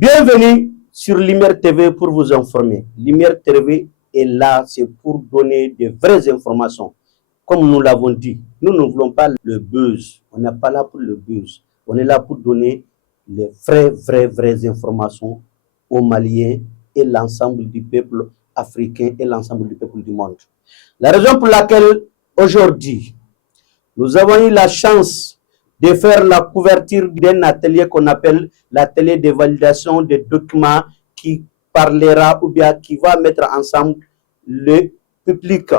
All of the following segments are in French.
Bienvenue sur Lumière TV pour vous informer. Lumière TV est là, c'est pour donner de vraies informations. Comme nous l'avons dit, nous ne voulons pas le buzz. On n'est pas là pour le buzz. On est là pour donner les vraies informations aux Maliens et l'ensemble du peuple africain et l'ensemble du peuple du monde. La raison pour laquelle aujourd'hui, nous avons eu la chance de faire la couverture d'un atelier qu'on appelle l'atelier de validation des documents qui parlera ou bien qui va mettre ensemble le public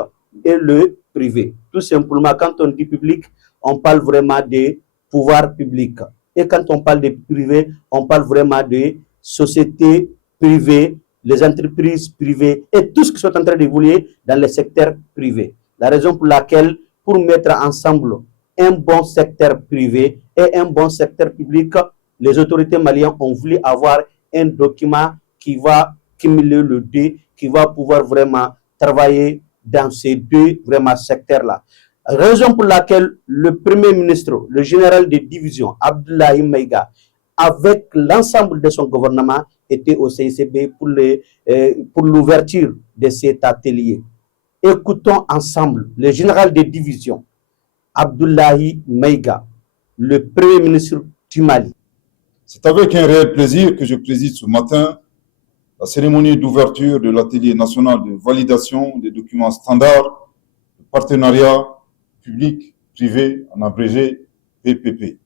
et le privé. Tout simplement, quand on dit public, on parle vraiment de pouvoir public. Et quand on parle de privé, on parle vraiment de sociétés privées, les entreprises privées et tout ce qui sont en train d'évoluer dans le secteur privé. La raison pour laquelle, pour mettre ensemble un bon secteur privé et un bon secteur public, les autorités maliennes ont voulu avoir un document qui va cumuler le deux, qui va pouvoir vraiment travailler dans ces deux vraiment secteurs-là. Raison pour laquelle le Premier ministre, le général de division, Abdoulaye Maïga, avec l'ensemble de son gouvernement, était au CICB pour l'ouverture de cet atelier. Écoutons ensemble le général de division, Abdoulaye Maïga, le Premier ministre du Mali. C'est avec un réel plaisir que je préside ce matin la cérémonie d'ouverture de l'atelier national de validation des documents standards de partenariat public-privé, en abrégé PPP.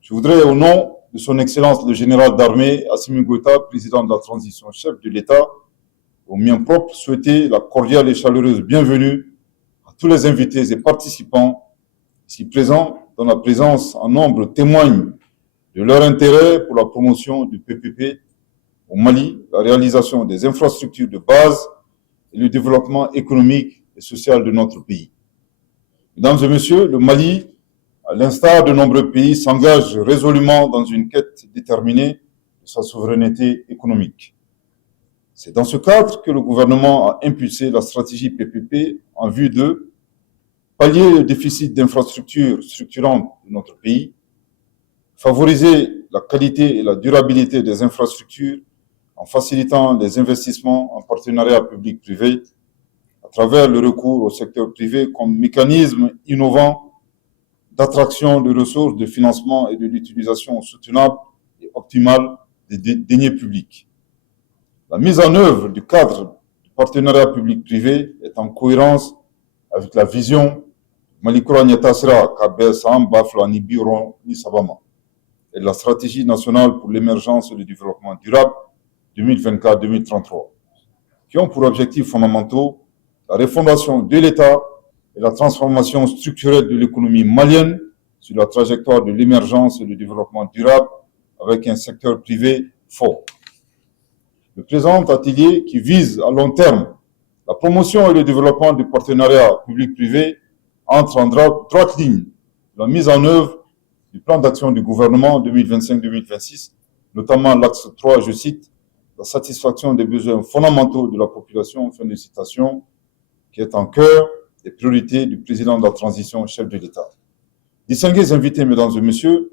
Je voudrais, au nom de son Excellence le général d'armée Assimi Goïta, président de la transition, chef de l'État, au mien propre, souhaiter la cordiale et chaleureuse bienvenue à tous les invités et participants ici présents, dont la présence en nombre témoigne de leur intérêt pour la promotion du PPP au Mali, la réalisation des infrastructures de base et le développement économique et social de notre pays. Mesdames et messieurs, le Mali, à l'instar de nombreux pays, s'engage résolument dans une quête déterminée de sa souveraineté économique. C'est dans ce cadre que le gouvernement a impulsé la stratégie PPP en vue de pallier le déficit d'infrastructures structurantes de notre pays, favoriser la qualité et la durabilité des infrastructures en facilitant les investissements en partenariat public-privé à travers le recours au secteur privé comme mécanisme innovant d'attraction de ressources, de financement et de l'utilisation soutenable et optimale des deniers publics. La mise en œuvre du cadre du partenariat public-privé est en cohérence avec la vision Malikura Nyatasra Kabesam Baflani Biron Nisabama et la stratégie nationale pour l'émergence et le développement durable 2024-2033, qui ont pour objectifs fondamentaux la refondation de l'État et la transformation structurelle de l'économie malienne sur la trajectoire de l'émergence et du développement durable avec un secteur privé fort. Le présent atelier, qui vise à long terme la promotion et le développement du partenariat public-privé, entre en droite ligne la mise en œuvre du plan d'action du gouvernement 2025-2026, notamment l'axe 3, je cite, la satisfaction des besoins fondamentaux de la population, fin de citation, qui est en cœur des priorités du président de la transition, chef de l'État. Distingués invités, mesdames et messieurs,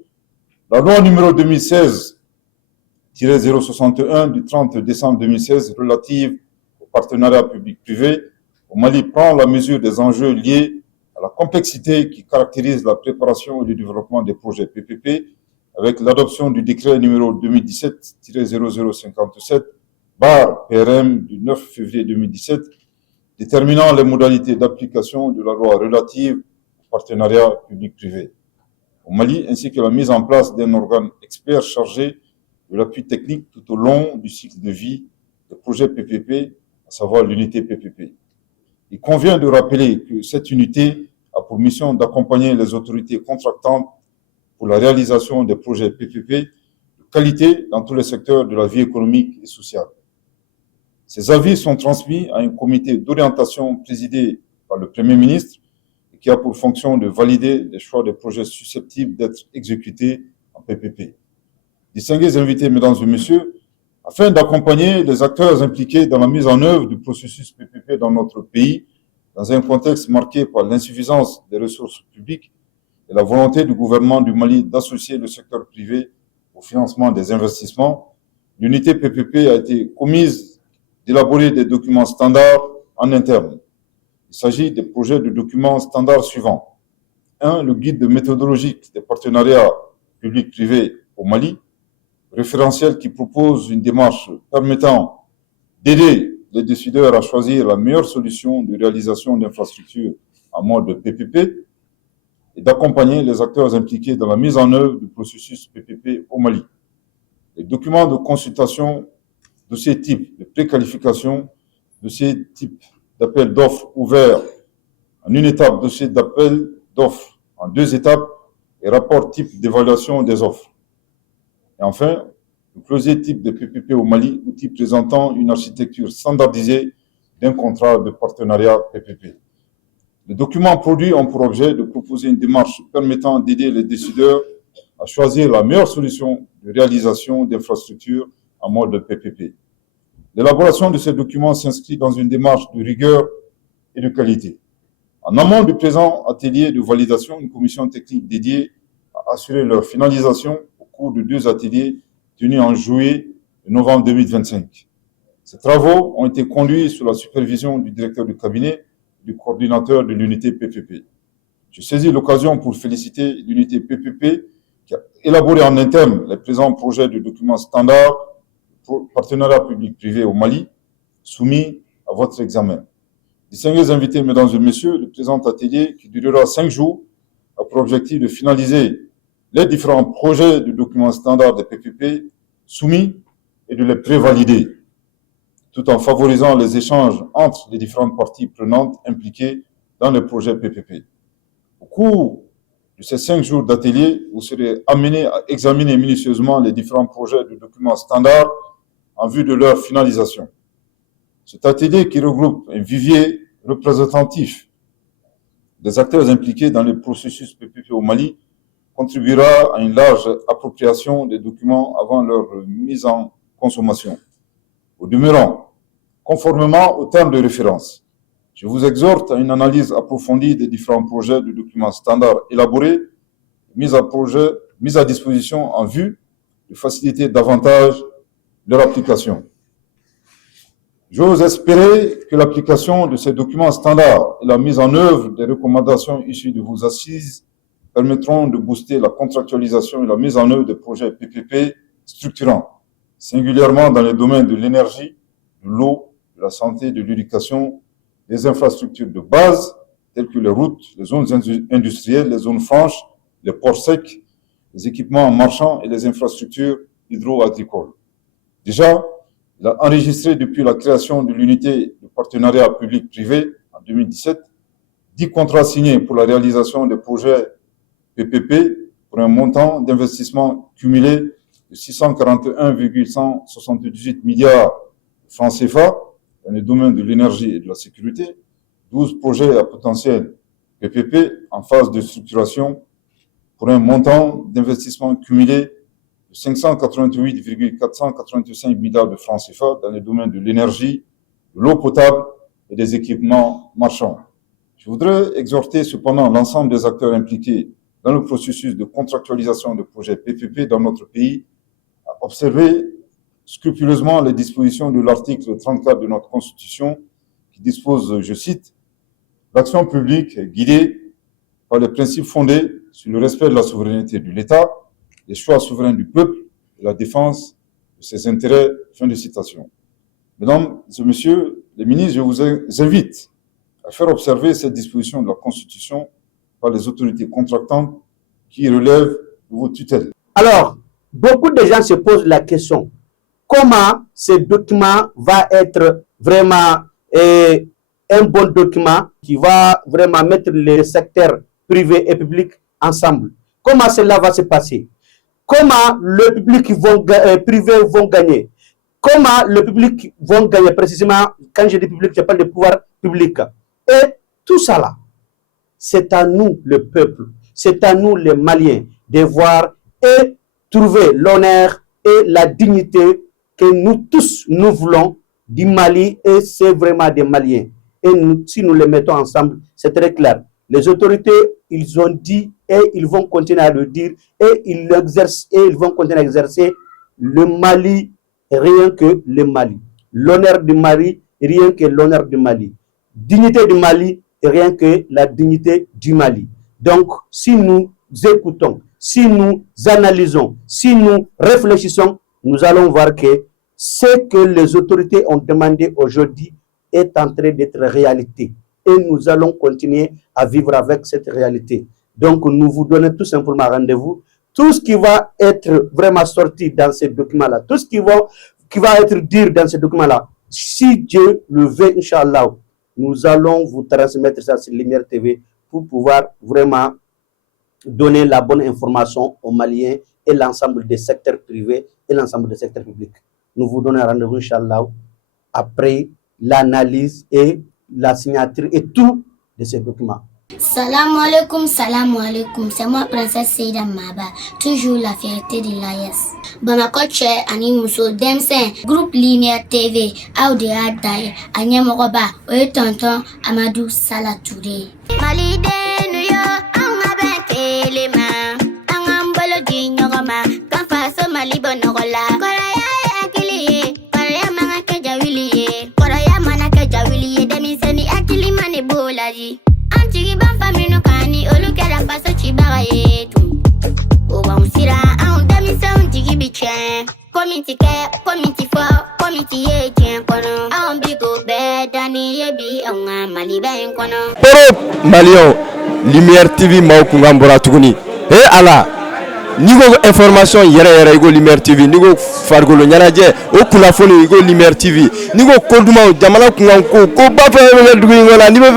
la loi numéro 2016-061 du 30 décembre 2016 relative au partenariat public-privé au Mali prend la mesure des enjeux liés à la complexité qui caractérise la préparation et le développement des projets PPP avec l'adoption du décret numéro 2017-0057 PRM du 9 février 2017 déterminant les modalités d'application de la loi relative au partenariat public-privé au Mali, ainsi que la mise en place d'un organe expert chargé de l'appui technique tout au long du cycle de vie des projets PPP, à savoir l'unité PPP. Il convient de rappeler que cette unité a pour mission d'accompagner les autorités contractantes pour la réalisation des projets PPP de qualité dans tous les secteurs de la vie économique et sociale. Ces avis sont transmis à un comité d'orientation présidé par le Premier ministre et qui a pour fonction de valider les choix des projets susceptibles d'être exécutés en PPP. Distingués invités, mesdames et messieurs, afin d'accompagner les acteurs impliqués dans la mise en œuvre du processus PPP dans notre pays, dans un contexte marqué par l'insuffisance des ressources publiques et la volonté du gouvernement du Mali d'associer le secteur privé au financement des investissements, l'unité PPP a été commise d'élaborer des documents standards en interne. Il s'agit des projets de documents standards suivants. 1. Le guide méthodologique des partenariats publics-privés au Mali, référentiel qui propose une démarche permettant d'aider les décideurs à choisir la meilleure solution de réalisation d'infrastructures en mode PPP et d'accompagner les acteurs impliqués dans la mise en œuvre du processus PPP au Mali. Les documents de consultation de ces types de préqualification, de ces types d'appels d'offres ouverts en une étape, dossier d'appel d'offres en 2 étapes et rapport type d'évaluation des offres. Et enfin, le closier type de PPP au Mali, outil présentant une architecture standardisée d'un contrat de partenariat PPP. Les documents produits ont pour objet de proposer une démarche permettant d'aider les décideurs à choisir la meilleure solution de réalisation d'infrastructures en mode PPP. L'élaboration de ces documents s'inscrit dans une démarche de rigueur et de qualité. En amont du présent atelier de validation, une commission technique dédiée a assuré leur finalisation au cours de 2 ateliers tenus en juillet et novembre 2025. Ces travaux ont été conduits sous la supervision du directeur de cabinet et du coordinateur de l'unité PPP. Je saisis l'occasion pour féliciter l'unité PPP qui a élaboré en interne les présents projets de documents standards pour partenariat public-privé au Mali, soumis à votre examen. Distingués invités, mesdames et messieurs, le présent atelier, qui durera 5 jours, a pour objectif de finaliser les différents projets de documents standards des PPP soumis et de les prévalider, tout en favorisant les échanges entre les différentes parties prenantes impliquées dans les projets PPP. Au cours de ces 5 jours d'atelier, vous serez amenés à examiner minutieusement les différents projets de documents standards en vue de leur finalisation. Cet atelier, qui regroupe un vivier représentatif des acteurs impliqués dans le processus PPP au Mali, contribuera à une large appropriation des documents avant leur mise en consommation. Au demeurant, conformément aux termes de référence, je vous exhorte à une analyse approfondie des différents projets de documents standards élaborés, mis à disposition en vue de faciliter davantage leur application. J'ose espérer que l'application de ces documents standards et la mise en œuvre des recommandations issues de vos assises permettront de booster la contractualisation et la mise en œuvre des projets PPP structurants, singulièrement dans les domaines de l'énergie, de l'eau, de la santé, de l'éducation, des infrastructures de base, telles que les routes, les zones industrielles, les zones franches, les ports secs, les équipements marchands et les infrastructures hydro-agricoles. Déjà, il a enregistré depuis la création de l'unité de partenariat public-privé en 2017 10 contrats signés pour la réalisation des projets PPP pour un montant d'investissement cumulé de 641,178 milliards de francs CFA dans les domaines de l'énergie et de la sécurité, 12 projets à potentiel PPP en phase de structuration pour un montant d'investissement cumulé de 588,485 milliards de francs CFA dans les domaines de l'énergie, de l'eau potable et des équipements marchands. Je voudrais exhorter cependant l'ensemble des acteurs impliqués dans le processus de contractualisation de projets PPP dans notre pays à observer scrupuleusement les dispositions de l'article 34 de notre Constitution qui dispose, je cite, « L'action publique est guidée par les principes fondés sur le respect de la souveraineté de l'État, les choix souverains du peuple et la défense de ses intérêts ». Fin de citation. Mesdames et messieurs les ministres, je vous invite à faire observer cette disposition de la Constitution par les autorités contractantes qui relèvent de vos tutelles. Alors, beaucoup de gens se posent la question, comment ce document va être vraiment un bon document qui va vraiment mettre les secteurs privés et publics ensemble? Comment cela va se passer? Comment le public privé vont gagner? Comment le public vont gagner précisément? Quand je dis public, je parle de pouvoir public. Et tout ça là, c'est à nous, le peuple, c'est à nous, les Maliens, de voir et trouver l'honneur et la dignité que nous tous, nous voulons du Mali, et c'est vraiment des Maliens. Et nous, si nous les mettons ensemble, c'est très clair. Les autorités, ils ont dit et ils vont continuer à le dire et ils l'exercent et ils vont continuer à exercer. Le Mali rien que le Mali. L'honneur du Mali, rien que l'honneur du Mali. Dignité du Mali, rien que la dignité du Mali. Donc, si nous écoutons, si nous analysons, si nous réfléchissons, nous allons voir que ce que les autorités ont demandé aujourd'hui est en train d'être réalité. Et nous allons continuer à vivre avec cette réalité. Donc, nous vous donnons tout simplement rendez-vous. Tout ce qui va être vraiment sorti dans ces documents-là, tout ce qui va être dit dans ces documents-là, si Dieu le veut, Inch'Allah, nous allons vous transmettre ça sur Lumière TV pour pouvoir vraiment donner la bonne information aux Maliens et l'ensemble des secteurs privés et l'ensemble des secteurs publics. Nous vous donnons rendez-vous, Inch'Allah, après l'analyse et la signature et tout de ces documents. Salam alaikum, c'est moi Princesse Seida Maba, toujours la fierté de l'AES. Bamako Che Ani Mousso Demsen, groupe Lumière TV, Audi Adai, Anyamoroba, Oye Tonton Amadou Salatouré. Malide Nuyo, Anga Benke Lema, Angambolo Dinyoroma, Kanfaso Malibonorola, Koraya Akili, Koraya Manake Jawili, Koraya Manake Jawili, Demiseni Akili Manebolaji. Antigi ban famino kani olu kera paso chibagaye tu. Oba usira an demi sound tigi biche. Komiti fo, komiti ye chen kono. An bigo be dani ye bi an mali ben kono. Europe Malion Lumière TV maw kungambora tuguni. Ala nigo information yere igo Lumière TV nigo fargolo nyanaje o kulafoni igo Lumière TV nigo koduma jamana kunganko ko ba fa be dugu ngola ni be